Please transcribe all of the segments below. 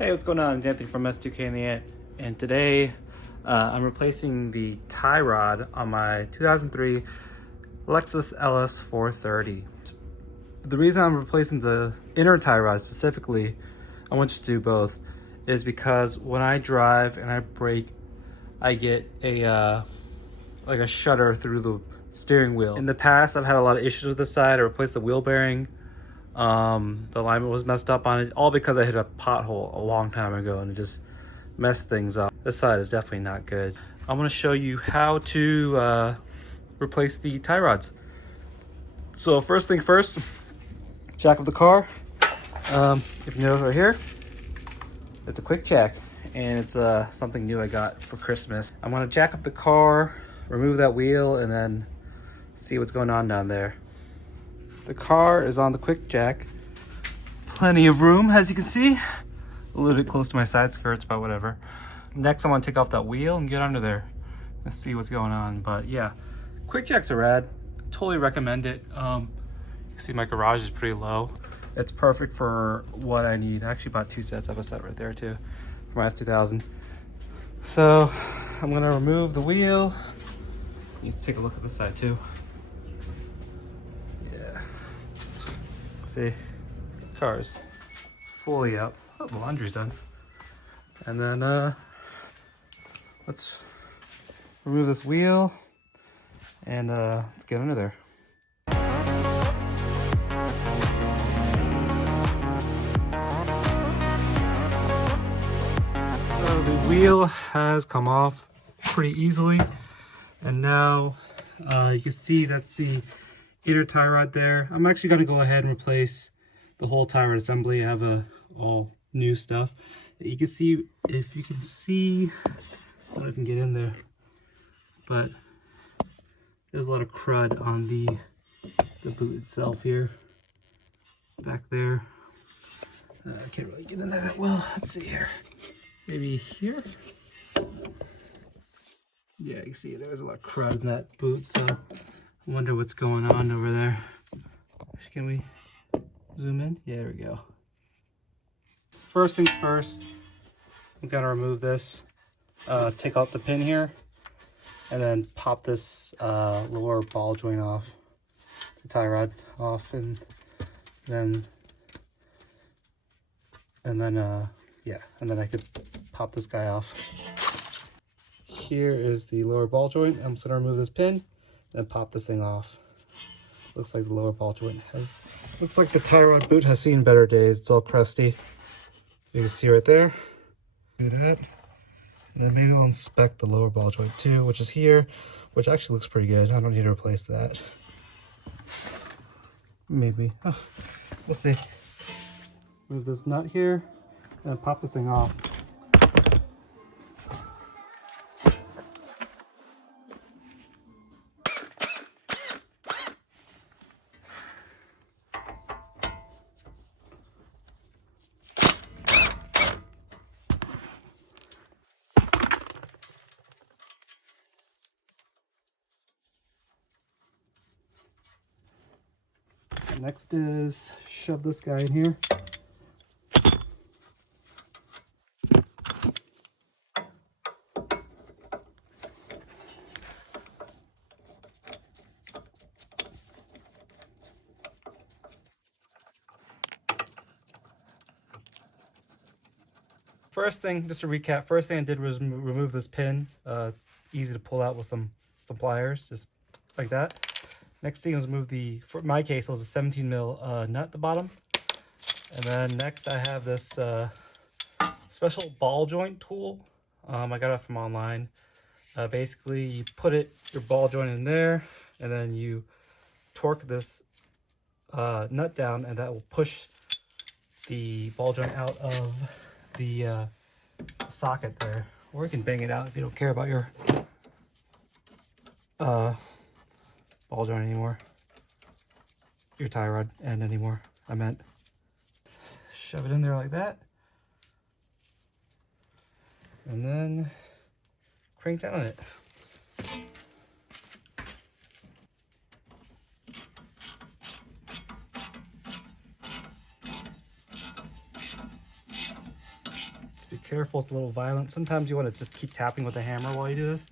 Hey, what's going on? It's Anthony from S2K in the Ant, and today I'm replacing the tie rod on my 2003 Lexus LS430. The reason I'm replacing the inner tie rod specifically, I want you to do both, is because when I drive and I brake, I get a like a shudder through the steering wheel. In the past, I've had a lot of issues with this side. I replaced the wheel bearing. The alignment was messed up on it, all because I hit a pothole a long time ago and it just messed things up. This side is definitely not good. I'm going to show you how to replace the tie rods. So first thing first, jack up the car. If you notice right here, it's a quick jack, and it's something new I got for Christmas. I'm going to jack up the car, remove that wheel, and then see what's going on down there. The car is on the quick jack. Plenty of room, as you can see. A little bit close to my side skirts, but whatever. Next, I'm gonna take off that wheel and get under there. Let's see what's going on. But yeah, quick jacks are rad. Totally recommend it. You can see my garage is pretty low. It's perfect for what I need. I actually bought 2 sets. I have a set right there too for my S2000. So I'm gonna remove the wheel. You can take a look at this side too. See, car is fully up. Oh, the laundry's done. And then let's remove this wheel and let's get under there. So the wheel has come off pretty easily, and now you can see that's the inner tie rod there. I'm actually going to go ahead and replace the whole tie rod assembly. I have all new stuff. You can see, if you can see, I don't know if I can get in there, but there's a lot of crud on the boot itself here, back there. I can't really get in there that well. Let's see here. Maybe here? Yeah, you can see there's a lot of crud in that boot, so I wonder what's going on over there. Can we zoom in? Yeah, there we go. First things first, I'm gonna remove this, take out the pin here, and then pop this lower ball joint off, the tie rod off, and then I could pop this guy off. Here is the lower ball joint. I'm just gonna remove this pin and pop this thing off. Looks like the lower ball joint looks like the tie rod boot has seen better days. It's all crusty. You can see right there. Do that. And then maybe I'll inspect the lower ball joint too, which is here, which actually looks pretty good. I don't need to replace that. Maybe. Oh, we'll see. Move this nut here and pop this thing off. Next is shove this guy in here. First thing, just to recap, first thing I did was remove this pin. Easy to pull out with some pliers, just like that. Next thing was remove for my case, it was a 17 mil nut at the bottom. And then next I have this special ball joint tool. I got it from online. Basically, you put your ball joint in there, and then you torque this nut down, and that will push the ball joint out of the socket there. Or you can bang it out if you don't care about your ball joint anymore, your tie rod end anymore, I meant. Shove it in there like that, and then crank down on it. Just be careful, it's a little violent. Sometimes you want to just keep tapping with the hammer while you do this.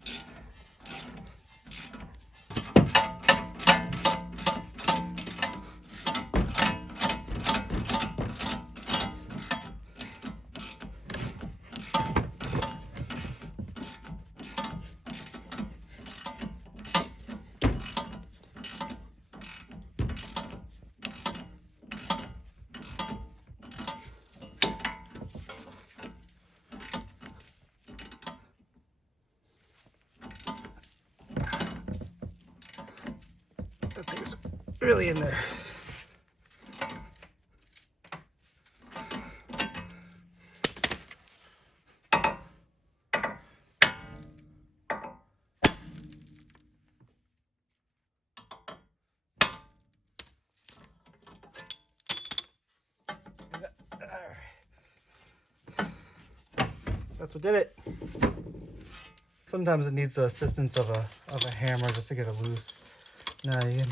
That thing's really in there. That's what did it. Sometimes it needs the assistance of a hammer just to get it loose. Now you can.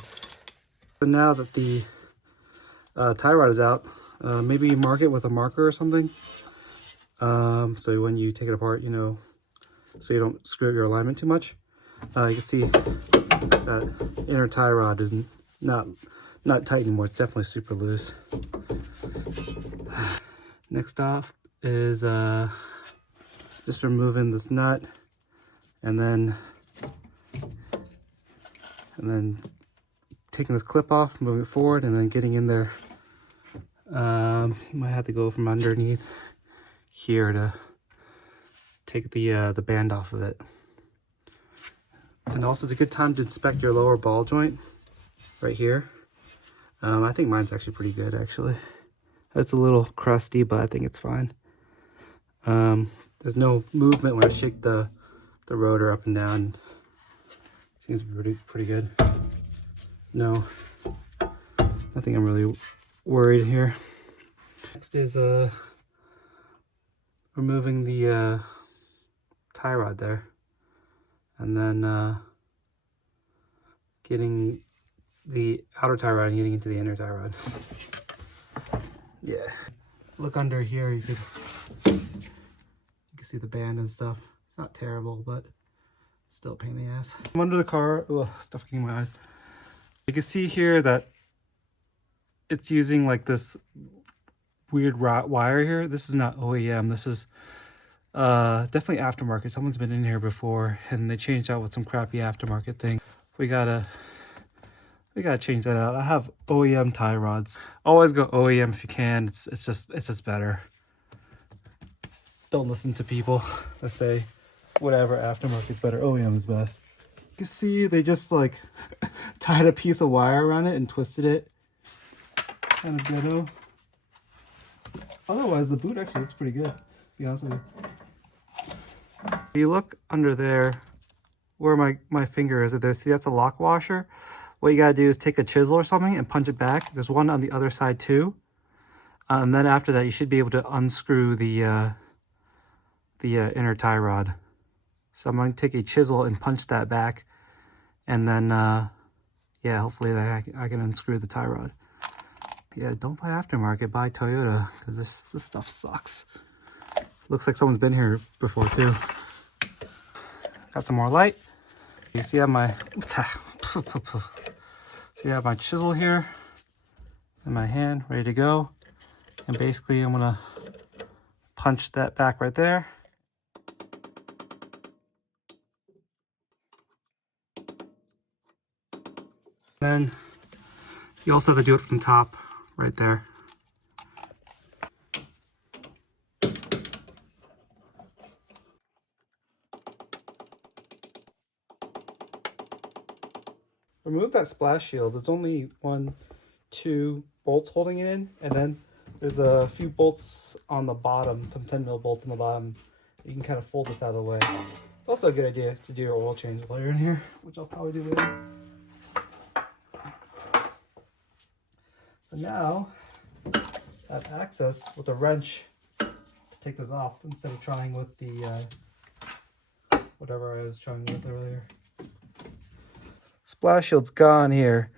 So now that the tie rod is out, maybe mark it with a marker or something. So when you take it apart, you know, so you don't screw up your alignment too much. You can see that inner tie rod is not tight anymore. It's definitely super loose. Next off is just removing this nut, and then taking this clip off, moving it forward, and then getting in there. You might have to go from underneath here to take the band off of it. And also, it's a good time to inspect your lower ball joint right here. I think mine's actually pretty good, actually. It's a little crusty, but I think it's fine. There's no movement when I shake the rotor up and down. Seems pretty good. No, nothing I'm really worried here. Next is removing the tie rod there, and then getting the outer tie rod and getting into the inner tie rod. Yeah. Look under here, you can see the band and stuff. It's not terrible, but it's still a pain in the ass. I'm under the car. Ugh, stuff getting in my eyes. You can see here that it's using like this weird wire here. This is not OEM. This is definitely aftermarket. Someone's been in here before and they changed out with some crappy aftermarket thing. We gotta change that out. I have OEM tie rods. Always go OEM if you can. It's just better. Don't listen to people that say whatever, aftermarket's better, OEM is best. You can see they just like tied a piece of wire around it and twisted it. Kind of ghetto. Otherwise, the boot actually looks pretty good, to be honest with you. If you look under there, where my finger is, there, see that's a lock washer. What you gotta do is take a chisel or something and punch it back. There's one on the other side too. And then after that, you should be able to unscrew the inner tie rod. So I'm going to take a chisel and punch that back, and then yeah, hopefully I can unscrew the tie rod. Yeah, don't buy aftermarket, buy Toyota, because this stuff sucks. Looks like someone's been here before too. Got some more light. You see I have my my chisel here in my hand, ready to go. And basically I'm gonna punch that back right there. Then you also have to do it from top, right there. Remove that splash shield. There's only 2 bolts holding it in, and then there's a few bolts on the bottom, some 10mm bolts on the bottom. You can kind of fold this out of the way. It's also a good idea to do your oil change while you're in here, which I'll probably do later. So now I have access with a wrench to take this off instead of trying with the whatever I was trying with earlier. Splash shield's gone here.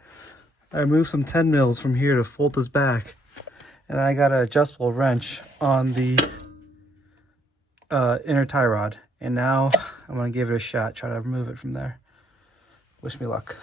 I removed some 10mm from here to fold this back, and I got an adjustable wrench on the inner tie rod. And now I'm gonna give it a shot, try to remove it from there. Wish me luck.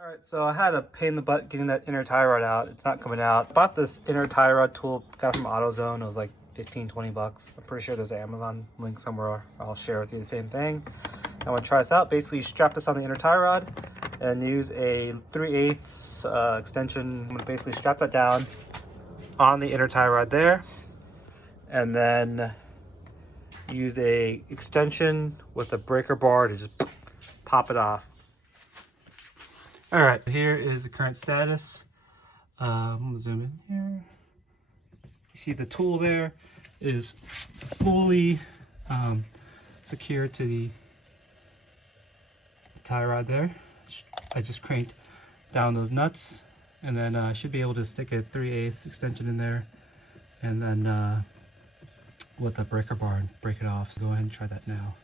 Alright, so I had a pain in the butt getting that inner tie rod out. It's not coming out. Bought this inner tie rod tool, got it from AutoZone. It was like 15-20 bucks. I'm pretty sure there's an Amazon link somewhere. I'll share with you the same thing. I want to try this out. Basically, you strap this on the inner tie rod and use a 3/8 extension. I'm going to basically strap that down on the inner tie rod there, and then use a extension with a breaker bar to just pop it off. All right, here is the current status. I'm gonna zoom in here. You see the tool there is fully secured to the tie rod there. I just cranked down those nuts, and then I should be able to stick a 3/8 extension in there, and then with a breaker bar and break it off. So go ahead and try that now.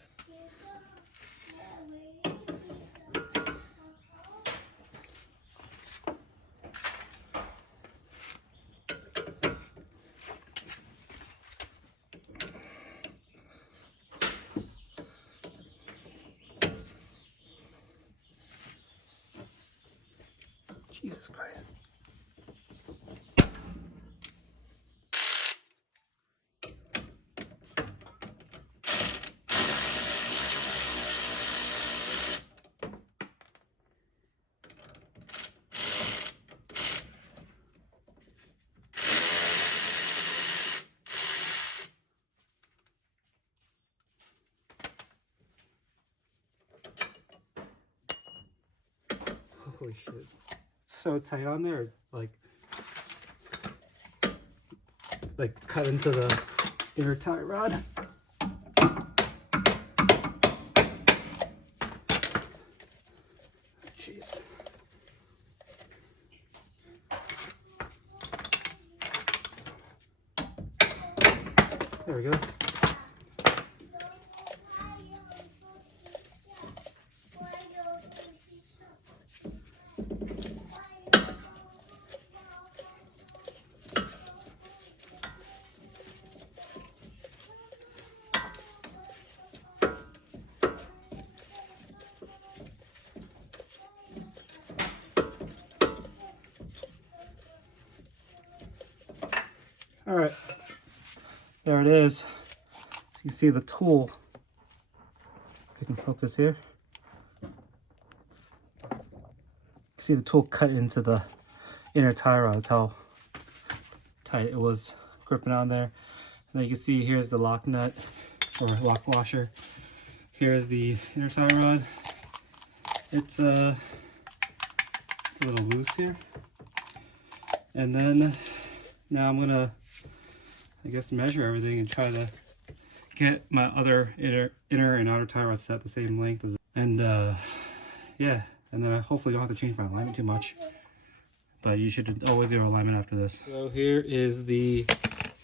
Jesus Christ. Holy shit. It's so tight on there, like cut into the inner tie rod. Jeez. There we go. All right, there it is. So you see the tool. If I can focus here. You see the tool cut into the inner tie rod. That's how tight it was gripping on there. And then you can see here's the lock nut or lock washer. Here's the inner tie rod. It's a little loose here. And then now I'm gonna, I guess, measure everything and try to get my other inner and outer tie rods set the same length as, and yeah, and then I hopefully don't have to change my alignment too much, but you should always do alignment after this. So here is the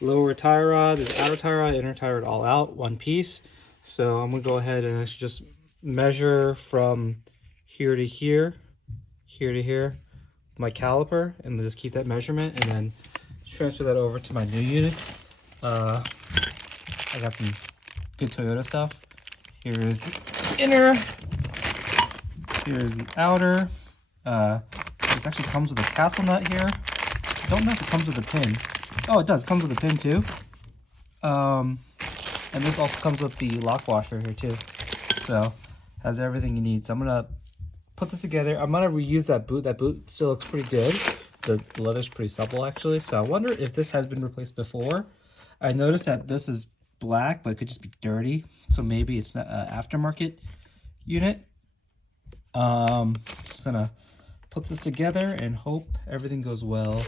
lower tie rod, the outer tie rod, inner tie rod all out, one piece. So I'm gonna go ahead and I should just measure from here to here, here to here, my caliper, and then just keep that measurement and then transfer that over to my new units. I got some good Toyota stuff. Here is the inner, here's the outer. This actually comes with a castle nut here. I don't know if it comes with a pin. Oh, it does, it comes with a pin too. And this also comes with the lock washer here too. So, has everything you need. So I'm gonna put this together. I'm gonna reuse that boot. That boot still looks pretty good. The leather's pretty supple actually. So I wonder if this has been replaced before. I noticed that this is black, but it could just be dirty. So maybe it's not an aftermarket unit. Just gonna put this together and hope everything goes well.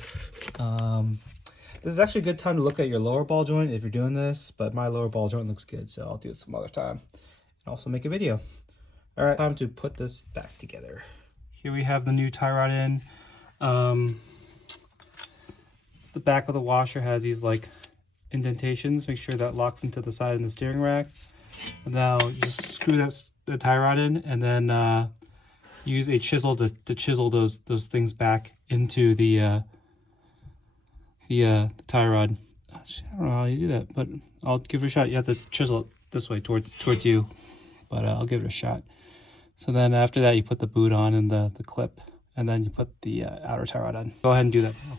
This is actually a good time to look at your lower ball joint if you're doing this, but my lower ball joint looks good, so I'll do it some other time and also make a video. All right, time to put this back together. Here we have the new tie rod in. the back of the washer has these like indentations. Make sure that locks into the side of the steering rack. And now just screw the tie rod in, and then use a chisel to chisel those things back into the tie rod. I don't know how you do that, but I'll give it a shot. You have to chisel it this way towards you, but I'll give it a shot. So then after that, you put the boot on and the clip, and then you put the outer tie rod on. Go ahead and do that now.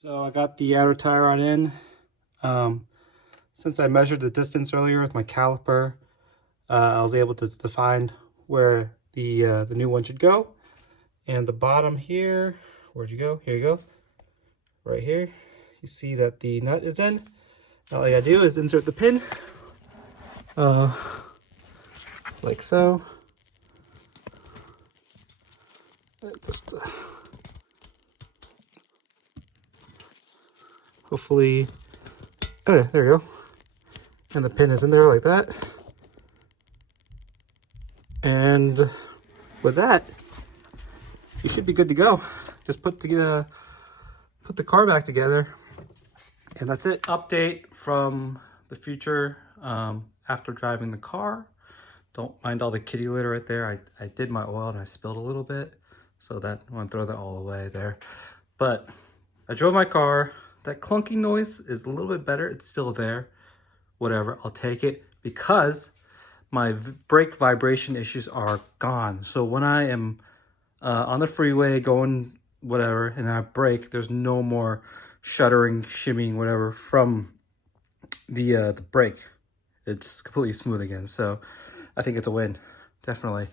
So I got the outer tie rod in. Since I measured the distance earlier with my caliper, I was able to find where the new one should go. And the bottom here, where'd you go? Here you go. Right here. You see that the nut is in. All I gotta do is insert the pin, like so. Just hopefully, okay, there you go. And the pin is in there like that. And with that, you should be good to go. Just put the car back together, and that's it. Update from the future after driving the car. Don't mind all the kitty litter right there. I did my oil and I spilled a little bit, so that I want to throw that all away there. But I drove my car. That clunky noise is a little bit better. It's still there. Whatever, I'll take it, because my brake vibration issues are gone. So when I am on the freeway going whatever, and I brake, there's no more shuddering, shimmying, whatever from the brake. It's completely smooth again. So I think it's a win, definitely.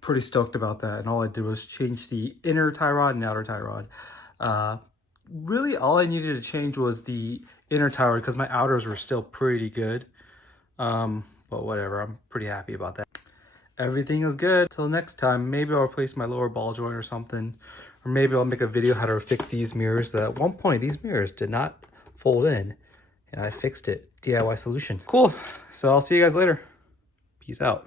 Pretty stoked about that. And all I did was change the inner tie rod and outer tie rod. Really all I needed to change was the inner tie rod, because my outers were still pretty good. But whatever, I'm pretty happy about that. Everything is good. Till next time, maybe I'll replace my lower ball joint or something. Or maybe I'll make a video how to fix these mirrors. At one point, these mirrors did not fold in, and I fixed it. DIY solution. Cool. So I'll see you guys later. Peace out.